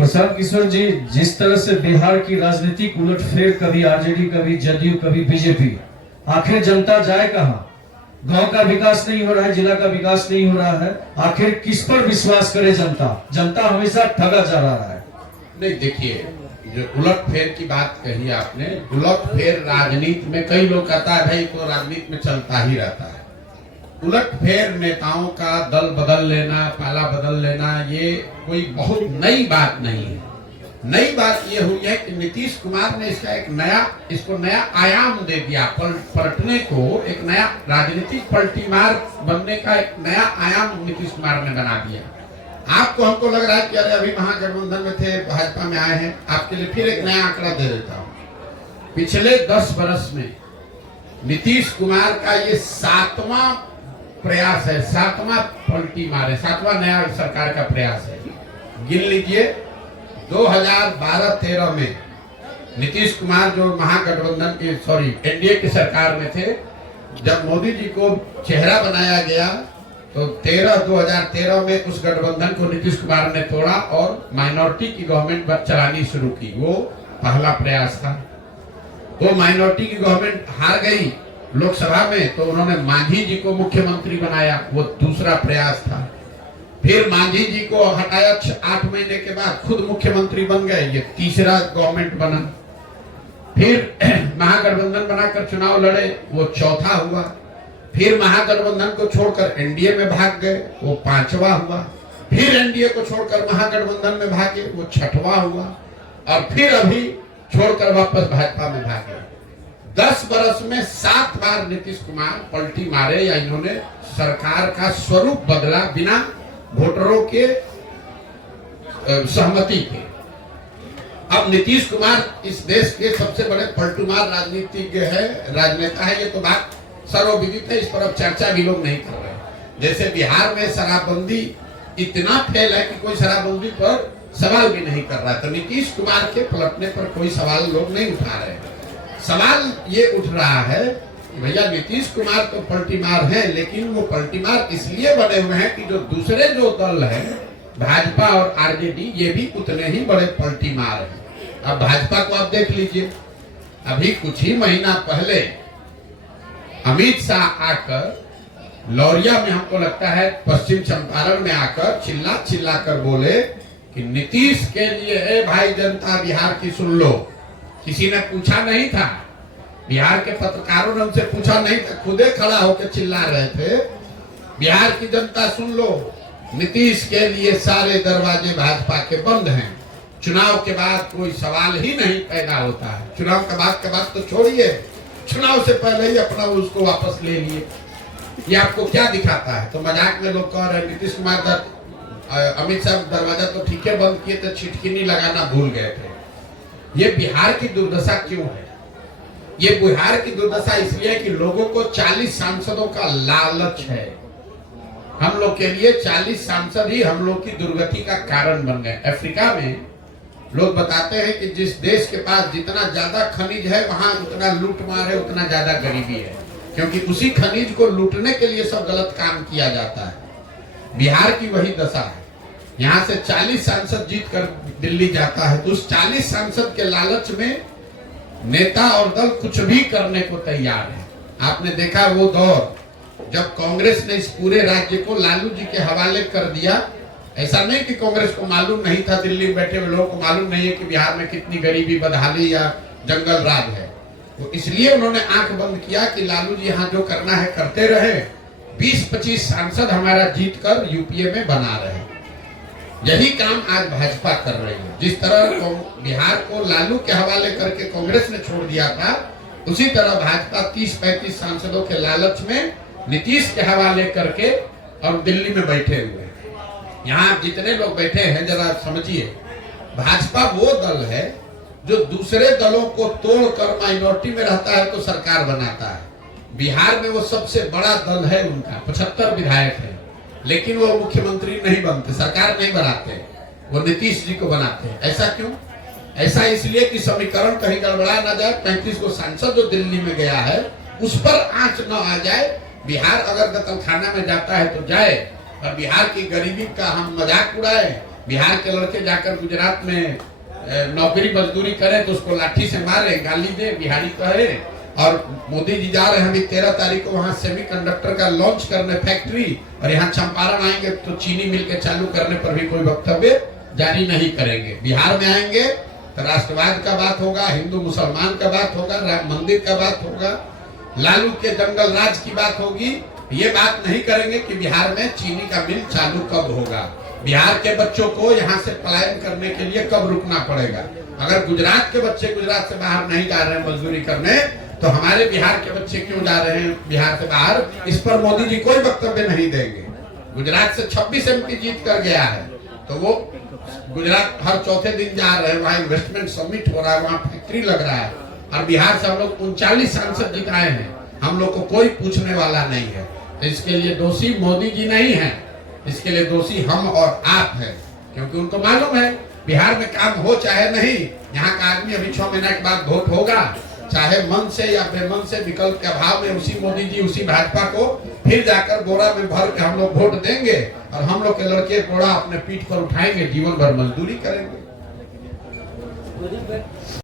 प्रशांत किशोर जी, जिस तरह से बिहार की राजनीतिक उलटफेर, कभी आरजेडी, कभी जदयू, कभी बीजेपी, आखिर जनता जाए कहां? गांव का विकास नहीं हो रहा है, जिला का विकास नहीं हो रहा है, आखिर किस पर विश्वास करे जनता? जनता हमेशा ठगा जा रहा है। नहीं, देखिए, जो उलटफेर की बात कही आपने, उलटफेर राजनीति में कई लोग कहता है भाई तो राजनीति में चलता ही रहता है। उलटफेर नेताओं का दल बदल लेना, पाला बदल लेना, ये कोई बहुत नई बात नहीं है। नई बात ये हुई है कि नीतीश कुमार ने इसको नया आयाम दे दिया। पलटने को एक नया राजनीतिक पलटीमार बनने का एक नया आयाम नीतीश कुमार ने बना दिया। आपको हमको लग रहा है कि अरे अभी महागठबंधन में थे, भाजपा में आए हैं। आपके लिए फिर एक नया आंकड़ा दे देता हूं। पिछले 10 वर्ष में नीतीश कुमार का ये 7वां प्रयास है, 7वां पलटी मारे, 7वां नया सरकार का प्रयास है। गिन लीजिए, 2012-13 में नीतीश कुमार जो महागठबंधन की एनडीए की सरकार में थे, जब मोदी जी को चेहरा बनाया गया तो 2013 में उस गठबंधन को नीतीश कुमार ने तोड़ा और माइनॉरिटी की गवर्नमेंट चलानी शुरू की। वो पहला प्रयास था। वो माइनॉरिटी की गवर्नमेंट हार गई लोकसभा में, तो उन्होंने मांझी जी को मुख्यमंत्री बनाया। वो दूसरा प्रयास था। फिर मांझी जी को हटाया, 8 महीने के बाद खुद मुख्यमंत्री बन गए। ये तीसरा गवर्नमेंट बना। फिर महागठबंधन बनाकर चुनाव लड़े, वो चौथा हुआ। फिर महागठबंधन को छोड़कर एनडीए में भाग गए, वो 5वां हुआ। फिर एनडीए को छोड़कर महागठबंधन में भागे, वो 6वां हुआ। और फिर अभी छोड़कर वापस भाजपा में भागे। 10 वर्ष में 7 बार नीतीश कुमार पलटी मारे, या इन्होंने सरकार का स्वरूप बदला बिना वोटरों के सहमति के। अब नीतीश कुमार इस देश के सबसे बड़े पलटूमार राजनीतिज्ञ है, राजनेता है। ये तो बात सर्वविदित है, इस पर अब चर्चा भी लोग नहीं कर रहे। जैसे बिहार में शराबबंदी इतना फेल है कि कोई शराबबंदी पर सवाल भी नहीं कर रहा है, तो नीतीश कुमार के पलटने पर कोई सवाल लोग नहीं उठा रहे। सवाल ये उठ रहा है कि भैया नीतीश कुमार तो पलटीमार हैं, लेकिन वो पलटीमार इसलिए बने हुए हैं कि जो दूसरे जो दल है, भाजपा और आरजेडी, ये भी उतने ही बड़े पलटीमार हैं। अब भाजपा को आप देख लीजिए, अभी कुछ ही महीना पहले अमित शाह आकर लौरिया में, हमको लगता है पश्चिम चंपारण में आकर चिल्ला चिल्ला कर बोले कि नीतीश के लिए है भाई जनता बिहार की सुन लो। किसी ने पूछा नहीं था, बिहार के पत्रकारों ने उनसे पूछा नहीं था, खुदे खड़ा होकर चिल्ला रहे थे, बिहार की जनता सुन लो, नीतीश के लिए सारे दरवाजे भाजपा के बंद हैं। चुनाव के बाद कोई सवाल ही नहीं पैदा होता है। चुनाव के बाद तो छोड़िए, चुनाव से पहले ही अपना उसको वापस ले लिए। ये आपको क्या दिखाता है? तो मजाक में लोग कह रहे हैं नीतीश कुमार अमित शाह दरवाजा तो ठीक है बंद किए थे, छिटकिनी लगाना भूल गए थे। ये बिहार की दुर्दशा क्यों है? ये बिहार की दुर्दशा इसलिए कि लोगों को 40 सांसदों का लालच है। हम लोग के लिए 40 सांसद ही हम लोग की दुर्गति का कारण बन गए। अफ्रीका में लोग बताते हैं कि जिस देश के पास जितना ज्यादा खनिज है, वहां उतना लूटमार है, उतना ज्यादा गरीबी है, क्योंकि उसी खनिज को लूटने के लिए सब गलत काम किया जाता है। बिहार की वही दशा है। यहाँ से 40 सांसद जीत कर दिल्ली जाता है, तो उस 40 सांसद के लालच में नेता और दल कुछ भी करने को तैयार है। आपने देखा वो दौर जब कांग्रेस ने इस पूरे राज्य को लालू जी के हवाले कर दिया। ऐसा नहीं कि कांग्रेस को मालूम नहीं था, दिल्ली में बैठे हुए लोगों को मालूम नहीं है कि बिहार में कितनी गरीबी, बदहाली या जंगल राज है। तो इसलिए उन्होंने आंख बंद किया कि लालू जी यहाँ जो करना है करते रहे, 20-25 सांसद हमारा जीत कर यूपीए में बना रहे। यही काम आज भाजपा कर रही है। जिस तरह बिहार को लालू के हवाले करके कांग्रेस ने छोड़ दिया था, उसी तरह भाजपा 30-35 सांसदों के लालच में नीतीश के हवाले करके और दिल्ली में बैठे हुए। यहाँ जितने लोग बैठे हैं जरा समझिए, भाजपा वो दल है जो दूसरे दलों को तोड़कर माइनॉरिटी में रहता है तो सरकार बनाता है। बिहार में वो सबसे बड़ा दल है, उनका 75 विधायक है, लेकिन वो मुख्यमंत्री नहीं बनते, सरकार नहीं बनाते, वो नीतीश जी को बनाते हैं। ऐसा क्यों? ऐसा इसलिए कि समीकरण कहीं गड़बड़ा ना जाए। 35 को सांसद जो दिल्ली में गया है उस पर आंच न आ जाए। बिहार अगर कत्लखाना में जाता है तो जाए, और बिहार की गरीबी का हम मजाक उड़ाए, बिहार के लड़के जाकर गुजरात में नौकरी मजदूरी करें तो उसको लाठी से मारे, गाली दे, बिहारी कहे। और मोदी जी जा रहे हैं अभी 13 तारीख को वहां सेमीकंडक्टर का लॉन्च करने फैक्ट्री, और यहाँ चंपारण आएंगे तो चीनी मिल के चालू करने पर भी कोई वक्तव्य जारी नहीं करेंगे। बिहार में आएंगे तो राष्ट्रवाद का बात होगा, हिंदू मुसलमान का बात होगा, राम मंदिर का बात होगा, लालू के जंगल राज की बात होगी। ये बात नहीं करेंगे कि बिहार में चीनी का मिल चालू कब होगा, बिहार के बच्चों को यहाँ से पलायन करने के लिए कब रुकना पड़ेगा। अगर गुजरात के बच्चे गुजरात से बाहर नहीं जा रहे हैं मजदूरी करने, तो हमारे बिहार के बच्चे क्यों जा रहे हैं बिहार से बाहर, इस पर मोदी जी कोई वक्तव्य नहीं देंगे। गुजरात से 26 MP जीत कर गया है, तो वो गुजरात हर चौथे दिन जा रहे हैं, वहाँ इन्वेस्टमेंट समिट हो रहा है, वहाँ फैक्ट्री लग रहा है। और बिहार से हम लोग 39 सांसद जिताए हैं, हम लोग को कोई पूछने वाला नहीं है। तो इसके लिए दोषी मोदी जी नहीं है, इसके लिए दोषी हम और आप हैं, क्योंकि उनको मालूम है बिहार में काम हो चाहे नहीं, यहाँ का आदमी अभी 6 महीने के बाद वोट होगा, चाहे मन से या बेमन से, विकल्प के अभाव में उसी मोदी जी उसी भाजपा को फिर जाकर बोरा में भर के हम लोग वोट देंगे, और हम लोग के लड़के बोरा अपने पीठ पर उठाएंगे, जीवन भर मजदूरी करेंगे।